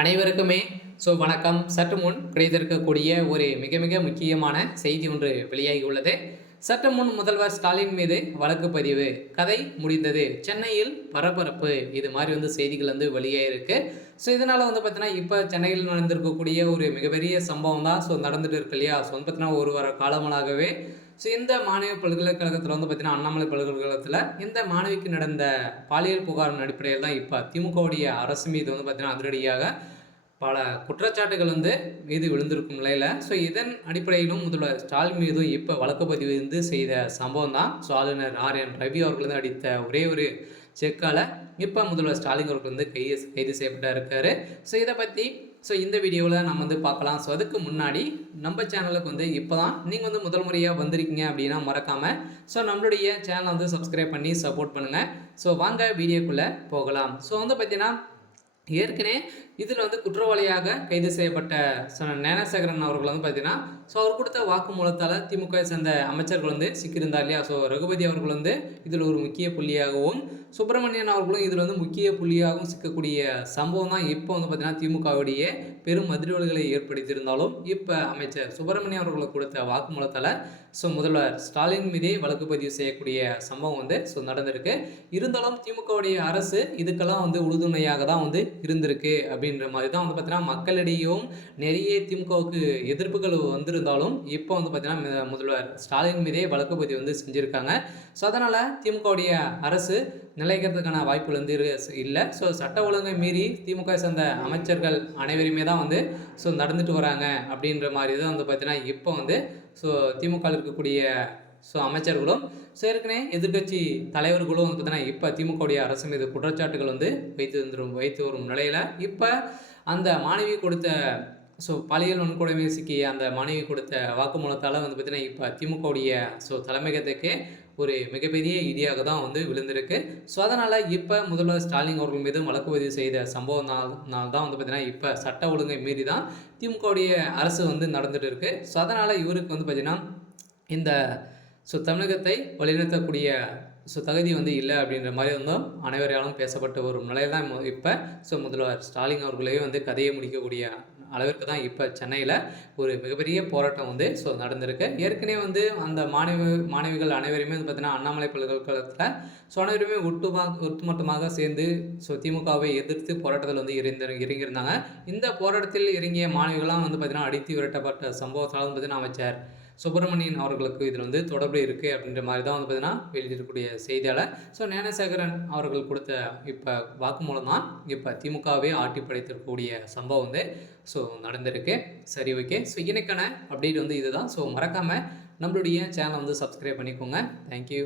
அனைவருக்குமே வணக்கம். சற்று முன் கிடைத்திருக்கக்கூடிய ஒரு மிக மிக முக்கியமான செய்தி ஒன்று வெளியாகி உள்ளது. சற்று முன் முதல்வர் ஸ்டாலின் மீது வழக்கு பதிவு, கதை முடிந்தது, சென்னையில் பரபரப்பு, இது மாதிரி செய்திகள் வெளியாயிருக்கு. இதனால் பார்த்தீங்கன்னா இப்போ சென்னையில் நடந்திருக்கக்கூடிய ஒரு மிகப்பெரிய சம்பவம் தான் நடந்துட்டு இருக்கு இல்லையா. பார்த்தீங்கன்னா ஒரு வார காலங்களாகவே இந்த மாணவி பல்கலைக்கழகத்தில் பார்த்தீங்கன்னா அண்ணாமலை பல்கலைக்கழகத்தில் இந்த மாணவிக்கு நடந்த பாலியல் புகாரின் அடிப்படையில் தான் இப்போ திமுகவுடைய அரசு மீது பார்த்தீங்கன்னா அதிரடியாக பல குற்றச்சாட்டுகள் மீது விழுந்திருக்கும் நிலையில் இதன் அடிப்படையிலும் முதல்வர் ஸ்டாலின் மீதும் இப்போ வழக்கு பதிவு செய்த சம்பவம் தான் ஆளுநர் RN ரவி அவர்கள் அடித்த ஒரே ஒரு செக்கால் இப்போ முதல்வர் ஸ்டாலின் அவர்கள் கைது செய்யப்பட்டு இருக்காரு. இதை பற்றி இந்த வீடியோவில் நம்ம பார்க்கலாம். அதுக்கு முன்னாடி நம்ம சேனலுக்கு இப்போ தான் நீங்கள் முதல் முறையாக வந்திருக்கீங்க அப்படின்னா மறக்காமல் நம்மளுடைய சேனலை சப்ஸ்கிரைப் பண்ணி சப்போர்ட் பண்ணுங்கள். வாங்க வீடியோக்குள்ளே போகலாம். பார்த்தீங்கன்னா ஏற்கனவே இதில் குற்றவாளியாக கைது செய்யப்பட்ட ஞானசேகரன் அவர்கள் பார்த்தீங்கன்னா அவர் கொடுத்த வாக்குமூலத்தால் திமுக சேர்ந்த அமைச்சர்கள் சிக்கியிருந்தார் இல்லையா. ரகுபதி அவர்கள் இதில் ஒரு முக்கிய புள்ளியாகவும், சுப்பிரமணியன் அவர்களும் இதில் முக்கிய புள்ளியாகவும் சிக்கக்கூடிய சம்பவம் தான் இப்போ பார்த்தீங்கன்னா திமுகவுடைய பெரும் அதிர்வலைகளை ஏற்படுத்தியிருந்தாலும் இப்போ அமைச்சர் சுப்பிரமணியன் அவர்களுக்கு கொடுத்த வாக்குமூலத்தால் முதல்வர் ஸ்டாலின் மீதே வழக்கு பதிவு செய்யக்கூடிய சம்பவம் நடந்திருக்கு. இருந்தாலும் திமுகவுடைய அரசு இதுக்கெல்லாம் உறுதுணையாக தான் இருந்திருக்கு அப்படின்ற மாதிரி தான் பார்த்தீங்கன்னா மக்களிடையும் நிறைய திமுகவுக்கு எதிர்ப்புகள் வந்திருந்தாலும் இப்போ பார்த்தீங்கன்னா முதல்வர் ஸ்டாலின் மீதே வழக்கு பதிவு செஞ்சுருக்காங்க. அதனால் திமுகவுடைய அரசு நிலைக்கிறதுக்கான வாய்ப்புகள் இல்லை. சட்ட ஒழுங்கை மீறி திமுக சேர்ந்த அமைச்சர்கள் அனைவருமே தான் நடந்துட்டு வராங்க அப்படின்ற மாதிரி தான் பார்த்தீங்கன்னா இப்போ திமுக இருக்கக்கூடிய அமைச்சர்களும் ஏற்கனவே எதிர்கட்சி தலைவர்களும் பார்த்தீங்கன்னா இப்போ திமுகவுடைய அரசு மீது குற்றச்சாட்டுகள் வைத்து வரும் நிலையில் இப்போ அந்த மாணவி கொடுத்த பாலியல் வன்கொடுமை சிக்கிய அந்த மாணவி கொடுத்த வாக்குமூலத்தால் பார்த்தீங்கன்னா இப்போ திமுகவுடைய தலைமையகத்துக்கு ஒரு மிகப்பெரிய இடியாக தான் விழுந்திருக்கு. அதனால் இப்போ முதல்வர் ஸ்டாலின் அவர்கள் மீதும் வழக்கு பதிவு செய்த சம்பவத்தினால் தான் பார்த்தீங்கன்னா இப்போ சட்ட ஒழுங்கை மீறி தான் திமுகவுடைய அரசு நடந்துட்டு இருக்கு. அதனால் இவருக்கு பார்த்தீங்கன்னா இந்த தமிழகத்தை வழிநடத்தக்கூடிய தகுதி இல்லை அப்படின்ற மாதிரி அனைவராலும் பேசப்பட்ட ஒரு நிலையில் தான் இப்போ முதல்வர் ஸ்டாலின் அவர்களே கதையை முடிக்கக்கூடிய அளவிற்கு தான் இப்போ சென்னையில் ஒரு மிகப்பெரிய போராட்டம் நடந்திருக்கு. ஏற்கனவே அந்த மாணவிகள் அனைவருமே பார்த்தீங்கன்னா அண்ணாமலை பல்கலைக்கழகத்தில் அனைவருமே ஒட்டுமொத்தமாக சேர்ந்து திமுகவை எதிர்த்து போராட்டத்தில் இறங்கியிருந்தாங்க. இந்த போராட்டத்தில் இறங்கிய மாணவிகளாம் பார்த்தீங்கன்னா அடித்து விரட்டப்பட்ட சம்பவத்தால் பார்த்தீங்கன்னா அமைச்சர் சுப்பிரமணியன் அவர்களுக்கு இதில் தொடர்பு இருக்குது அப்படின்ற மாதிரி தான் பார்த்தீங்கன்னா வெளியிடக்கூடிய செய்தியாளர் ஞானசேகரன் அவர்கள் கொடுத்த இப்போ வாக்குமூலம் தான் இப்போ திமுகவே ஆட்டி படைத்திருக்கக்கூடிய சம்பவம் நடந்திருக்கு. சரி, ஓகே. இன்னைக்கான அப்டேட் இதுதான். மறக்காமல் நம்மளுடைய சேனலை சப்ஸ்கிரைப் பண்ணிக்கோங்க. தேங்க்யூ.